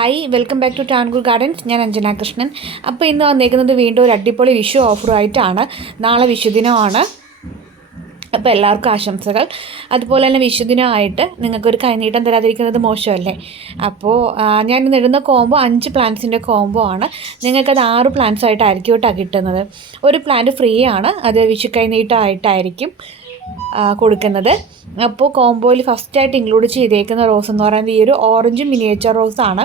Hi welcome back to Tankur gardens ഞാൻ അഞ്ജന കൃഷ്ണൻ. അപ്പോൾ ഇന്ന് വന്നേക്കുന്നത് വീണ്ടും ഒരു അടിപൊളി വിഷു ഓഫറുമായിട്ടാണ് നാളെ വിഷുദിനമാണ്. അപ്പോൾ എല്ലാവർക്കും ആശംസകൾ. അതുപോലെ തന്നെ വിഷുദിനമായിട്ട് നിങ്ങൾക്കൊരു കൈനീട്ടം തരാതിരിക്കുന്നത് മോശമല്ലേ? അപ്പോൾ ഞാൻ ഇന്ന് ഇടുന്ന കോംബോ അഞ്ച് പ്ലാന്റ്സിന്റെ കോംബോ ആണ്. നിങ്ങൾക്കത് ആറ് പ്ലാന്റ്സ് ആയിട്ടായിരിക്കും കേട്ടോ കിട്ടുന്നത്. ഒരു പ്ലാന്റ് ഫ്രീ ആണ്. അത് വിഷു കൈനീട്ടമായിട്ടായിരിക്കും കൊടുക്കുന്നത്. അപ്പോൾ കോംബോയിൽ ഫസ്റ്റായിട്ട് ഇൻക്ലൂഡ് ചെയ്തേക്കുന്ന റോസ് എന്ന് പറയുന്നത് ഈ ഒരു ഓറഞ്ച് മിനിയേച്ചർ റോസ് ആണ്.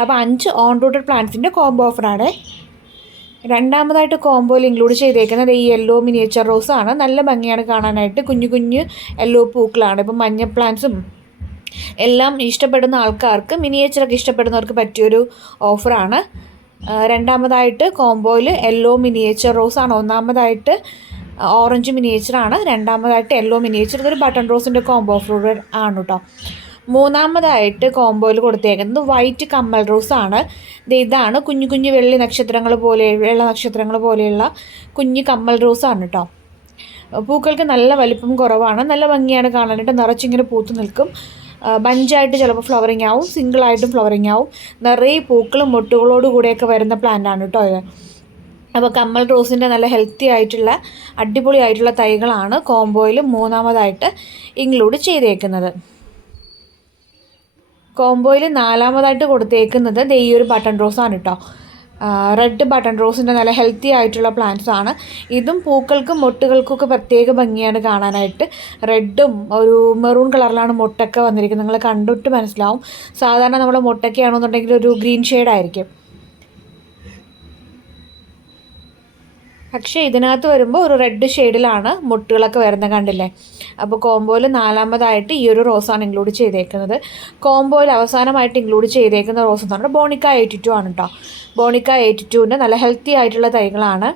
അപ്പോൾ അഞ്ച് ഓൺ റൂട്ടഡ് പ്ലാന്റ്സിന്റെ കോംബോ ഓഫറാണ് രണ്ടാമതായിട്ട് കോംബോയിൽ ഇൻക്ലൂഡ് ചെയ്തേക്കുന്നത് ഈ യെല്ലോ മിനിയേച്ചർ റോസ് ആണ്. നല്ല ഭംഗിയാണ് കാണാനായിട്ട്. കുഞ്ഞു കുഞ്ഞു യെല്ലോ പൂക്കളാണ്. ഇപ്പം മഞ്ഞ പ്ലാന്റ്സും എല്ലാം ഇഷ്ടപ്പെടുന്ന ആൾക്കാർക്ക് മിനിയേച്ചറൊക്കെ ഇഷ്ടപ്പെടുന്നവർക്ക് പറ്റിയൊരു ഓഫറാണ് രണ്ടാമതായിട്ട് കോംബോയിൽ യെല്ലോ മിനിയേച്ചർ റോസ് ആണ്. ഒന്നാമതായിട്ട് ഓറഞ്ച് മിനിയേച്ചറാണ് രണ്ടാമതായിട്ട് യെല്ലോ മിനിയേച്ചർ ഇതൊരു ബട്ടൺ റോസിന്റെ കോംബോ ഓഫർ ആണ് കേട്ടോ മൂന്നാമതായിട്ട് കോംബോയിൽ കൊടുത്തേക്കുന്നത് വൈറ്റ് കമ്മൽ റോസ് ആണ്. ഇതാണ് കുഞ്ഞു കുഞ്ഞു വെള്ളി നക്ഷത്രങ്ങൾ പോലെ വെള്ള നക്ഷത്രങ്ങൾ പോലെയുള്ള കുഞ്ഞു കമ്മൽ റോസ് ആണ് കേട്ടോ പൂക്കൾക്ക് നല്ല വലിപ്പം കുറവാണ്. നല്ല ഭംഗിയാണ് കാണാനായിട്ട്. നിറച്ചിങ്ങനെ പൂത്ത് നിൽക്കും. ബഞ്ചായിട്ട് ചിലപ്പോൾ ഫ്ലവറിങ് ആവും. സിംഗിളായിട്ടും ഫ്ലവറിങ് ആവും. നിറയെ പൂക്കളും മൊട്ടുകളോട് കൂടെയൊക്കെ വരുന്ന ആണ് കേട്ടോ ഇത്. അപ്പോൾ കമ്മൽ റോസിന്റെ നല്ല ഹെൽത്തി ആയിട്ടുള്ള അടിപൊളി ആയിട്ടുള്ള തൈകളാണ് കോംബോയിൽ മൂന്നാമതായിട്ട് ഇൻക്ലൂഡ് ചെയ്തേക്കുന്നത്. കോംബോയിൽ നാലാമതായിട്ട് കൊടുത്തേക്കുന്നത് ദേ ഈ ഒരു ബട്ടൺ റോസാണ് കേട്ടോ റെഡ് ബട്ടൺ റോസിന്റെ നല്ല ഹെൽത്തി ആയിട്ടുള്ള പ്ലാന്റ്സ് ആണ്. ഇതും പൂക്കൾക്കും മൊട്ടുകൾക്കൊക്കെ പ്രത്യേക ഭംഗിയാണ് കാണാനായിട്ട്. റെഡും ഒരു മെറൂൺ കളറിലാണ് മുട്ടൊക്കെ വന്നിരിക്കുന്നത്. നിങ്ങൾ കണ്ടിട്ട് മനസ്സിലാവും. സാധാരണ നമ്മുടെ മൊട്ടൊക്കെ ആണെന്നുണ്ടെങ്കിൽ ഒരു ഗ്രീൻ ഷെയ്ഡായിരിക്കും പക്ഷേ ഇതിനകത്ത് വരുമ്പോൾ ഒരു റെഡ് ഷെയ്ഡിലാണ് മുട്ടുകളൊക്കെ വരുന്നത് കണ്ടില്ലേ? അപ്പോൾ കോംബോയിൽ നാലാമതായിട്ട് ഈ ഒരു റോസാണ് ഇൻക്ലൂഡ് ചെയ്തേക്കുന്നത്. കോംബോയിൽ അവസാനമായിട്ട് ഇൻക്ലൂഡ് ചെയ്തേക്കുന്ന റോസ് എന്ന് പറഞ്ഞാൽ ബോണിക്ക എയ്റ്റി ടു ആണ് കേട്ടോ ബോണിക്ക എയ്റ്റി ടുവിന്റെ നല്ല ഹെൽത്തി ആയിട്ടുള്ള തൈകളാണ്.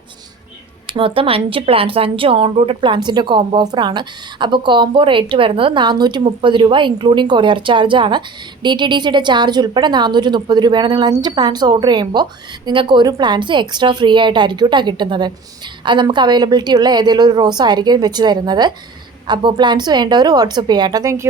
മൊത്തം അഞ്ച് പ്ലാൻസ് അഞ്ച് ഓൺ റൂട്ടഡ് പ്ലാൻസിന്റെ കോംബോ ഓഫറാണ് അപ്പോൾ കോംബോ റേറ്റ് വരുന്നത് നാനൂറ്റി മുപ്പത് രൂപ ഇൻക്ലൂഡിങ് കൊറിയർ ചാർജാണ് ഡി ടി ഡി സിയുടെ ചാർജ് ഉൾപ്പെടെ നാനൂറ്റി മുപ്പത് രൂപയാണ്. നിങ്ങൾ അഞ്ച് പ്ലാൻസ് ഓർഡർ ചെയ്യുമ്പോൾ നിങ്ങൾക്ക് ഒരു പ്ലാൻസ് എക്സ്ട്രാ ഫ്രീ ആയിട്ടായിരിക്കും കേട്ടോ കിട്ടുന്നത്. അത് നമുക്ക് അവൈലബിലിറ്റി ഉള്ള ഏതെങ്കിലും ഒരു റോസ് ആയിരിക്കും വെച്ച് തരുന്നത്. അപ്പോൾ പ്ലാൻസ് വേണ്ടവർ വാട്സപ്പ് ചെയ്യാം കേട്ടോ താങ്ക്